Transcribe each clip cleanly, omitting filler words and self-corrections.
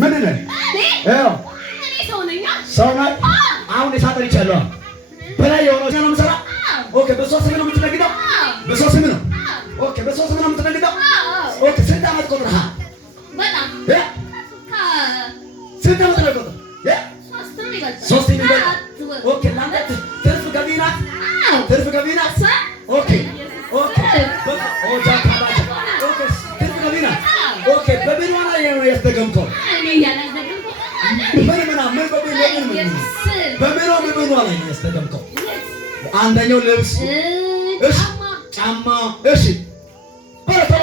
ምንድን ነህ? እኔ ሰው ነኝ። ሰው ነህ? አሁን የሳጠርቻለሁ በላይ የሆነው ነው የምሰራ። ኦኬ በሶስት ምን ነው የምትነግደው? በሶስት ምን ነው? ኦኬ በሶስት ምን ነው የምትነግደው? ኦኬ ስንት ዓመት ቆጥረሃል? በጣም ስንት ዓመት ነው ቆጥረህ? ሶስት ይበልጣል። ኦኬ ለአንተ ትርፍ ገቢ ናት? ትርፍ ገቢ ናት? ኦኬ ኦኬ ኦኬ ትርፍ ገቢ ናት። ኦኬ በምን ላይ ነው ያስደገምከው? በምን ላይ ነው ያስደገምከው? አንደኛው ልብስ፣ እሺ ጫማ፣ እሺ በረተው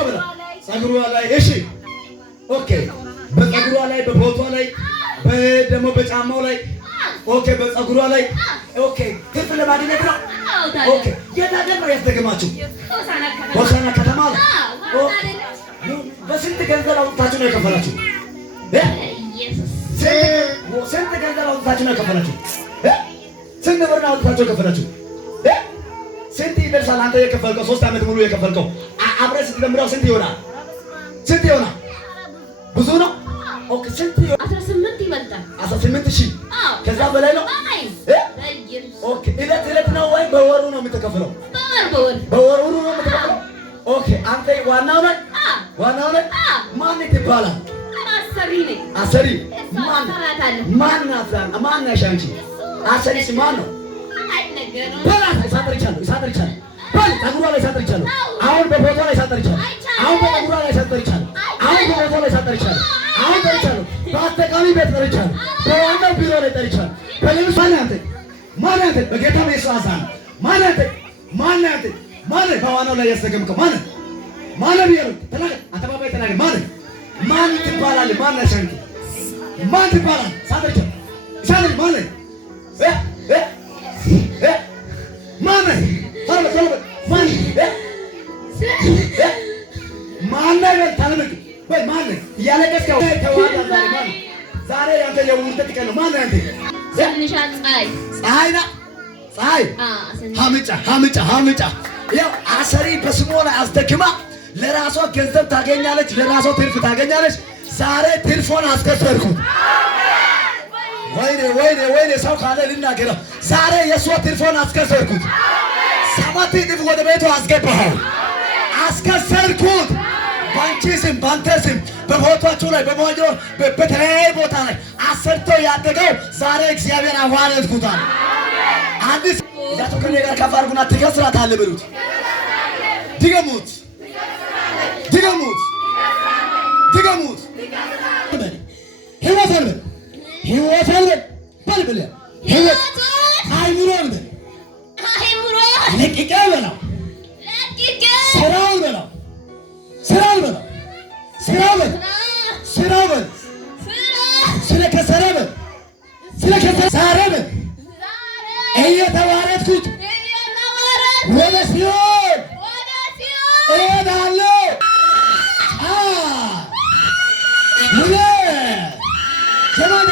ፀጉሯ ላይ፣ እሺ ኦኬ በፀጉሯ ላይ፣ በቦቷ ላይ፣ ደግሞ በጫማው ላይ፣ ኦኬ በፀጉሯ ላይ፣ ኦኬ ትርፍ ለማግኘት ነው። ኦኬ የት ሀገር ነው ያስደገማችሁ? ሆሳዕና ከተማ ላይ። በስንት ገንዘብ አውጥታችሁ ነው የከፈላችሁ? ስንት ገንዘብ አውጥታችሁ ነው የከፈላችሁ? ስንት ብር ነው አውጥታችሁ የከፈላችሁ? ስንት ይደርሳል? አንተ የከፈልከው 3 ዓመት ሙሉ የከፈልከው አብረህ ስትደምረው ስንት ይሆናል? ስንት ይሆናል? ብዙ ነው። ኦኬ ስንት ይሆናል? 18 ይበልጣል። 18,000 ከዛ በላይ ነው። ኦኬ እለት ነው ወይ በወሩ ነው የምትከፍለው? በወሩ ነው የምትከፍለው። ኦኬ አንተ ዋናው ነህ? ዋናው ነህ? ማን ይባላል? አሰሪ ነኝ። አሰሪ ማን ነሽ አንቺ? አሰሪሽ ማን ነው? ሳጠርቻለሁ በል ፀጉሯ ላይ ሳጠርቻለሁ። አሁን በፎቶ ላይ ሳጠርቻለሁ። አሁን በፀጉሯ ላይ ሳጠርቻለሁ። አሁን በፎቶ ላይ ሳጠርቻለሁ። አሁን ጠርቻለሁ። በአጠቃሚ ቤት ጠርቻለሁ። በዋናው ቢሮ ላይ ጠርቻለሁ። በልብስ ማን አንተ? በጌታ በኢየሱስ አዛን ማን አንተ? ማን በዋናው ላይ ያስደገምከው ማን ቢሮ ተናገር። አተባባይ ተናገር። ማን ትባላለህ? ማን ነሽ አንቺ? ማን ትባላለህ? ሳጠርቻለሁ። ማን ዛሬ ያንተ የውልደት ቀን ነው። ማን አንተ? ፀሐይ ሀምጫ ያው አሰሪ በስሟ ላይ አስደክማ ለራሷ ገንዘብ ታገኛለች፣ ለራሷ ትርፍ ታገኛለች። ዛሬ ትርፎን አስከሰርኩት። ወይኔ ሰው ካለ ልናገረው። ዛሬ የእሷ ትርፎን አስከሰርኩት። 7 እጥፍ ወደ ቤቱ አስገባኸው። አስከሰርኩት። ባንቺ ስም፣ ባንተ ስም፣ በቦታችሁ ላይ በተለያየ ቦታ ላይ አሰርቶ ያደገው ዛሬ እግዚአብሔር አዋረድኩታል። አዲስ እዛቸው ከኔ ጋር ከፍ አድርጉና ትከስራታለህ በሉት። ድገሙት። ህይወት አለ በል ብለህ ህይወት አይምሮ ለቂቄ በለው ስራው በለው ስለከሰረ ዛሬ በል እየተዋረድኩት ወደ ሲኦል እሄዳለሁ። ሁለት